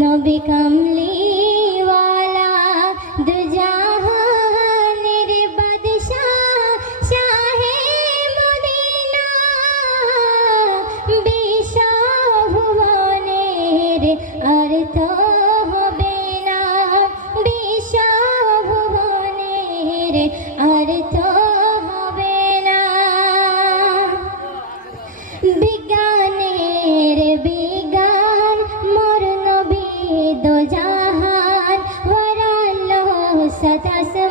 নবী কমলিওয়ালা দুজাহানের বাদশাহ শাহে মদিনা। বিশ্বভুবনের আর তো sada sa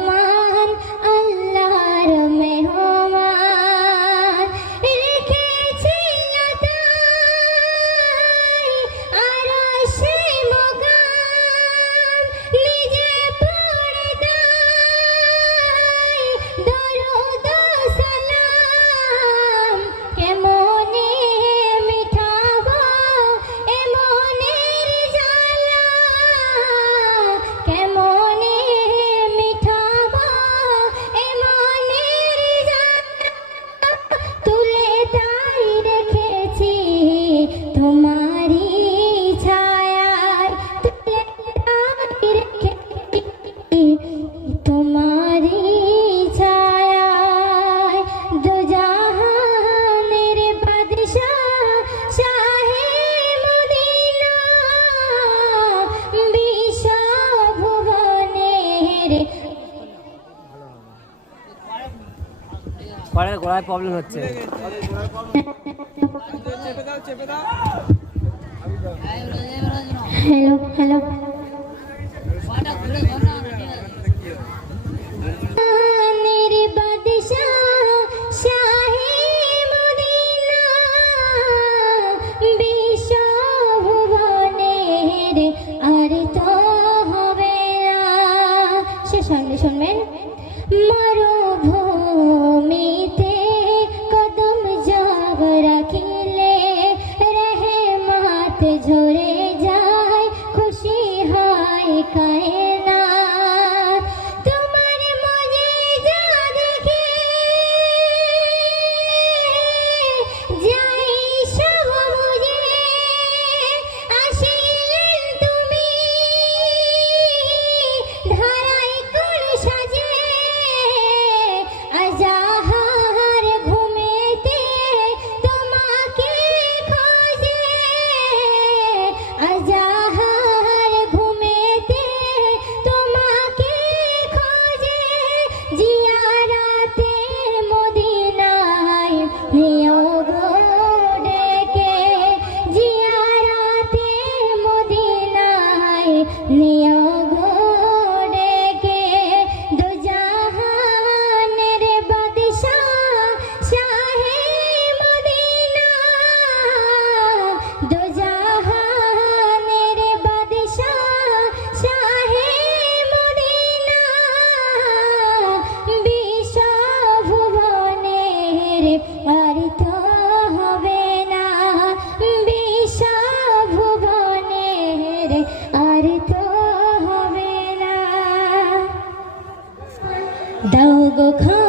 ঘরের গোড়ায় প্রবলেম হচ্ছে। হ্যালো হ্যালো നീ দাও গো খা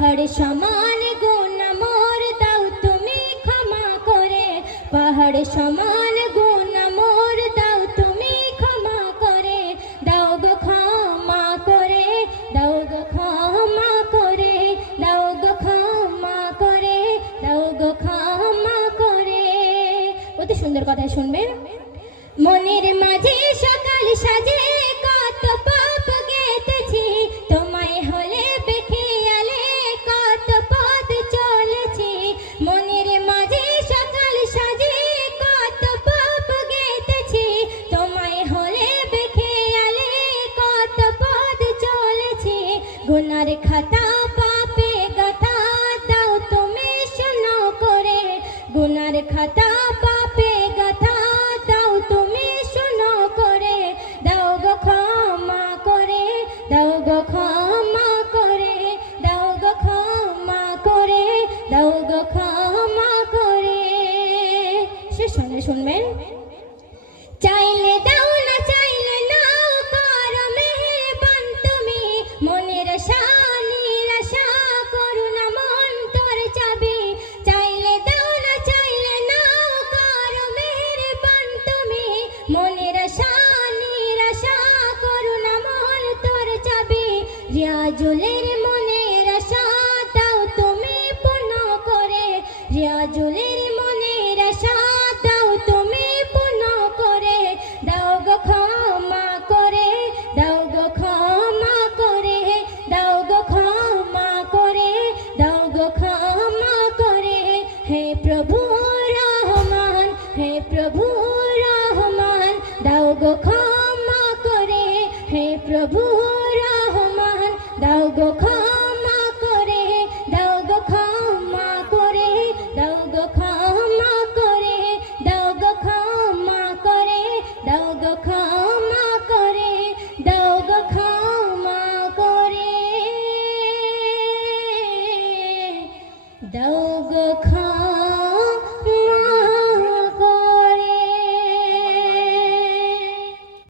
পাহাড় সমান গুণ মোর দাও তুমি ক্ষমা করে। পাহাড় সমান শুনবেন? গো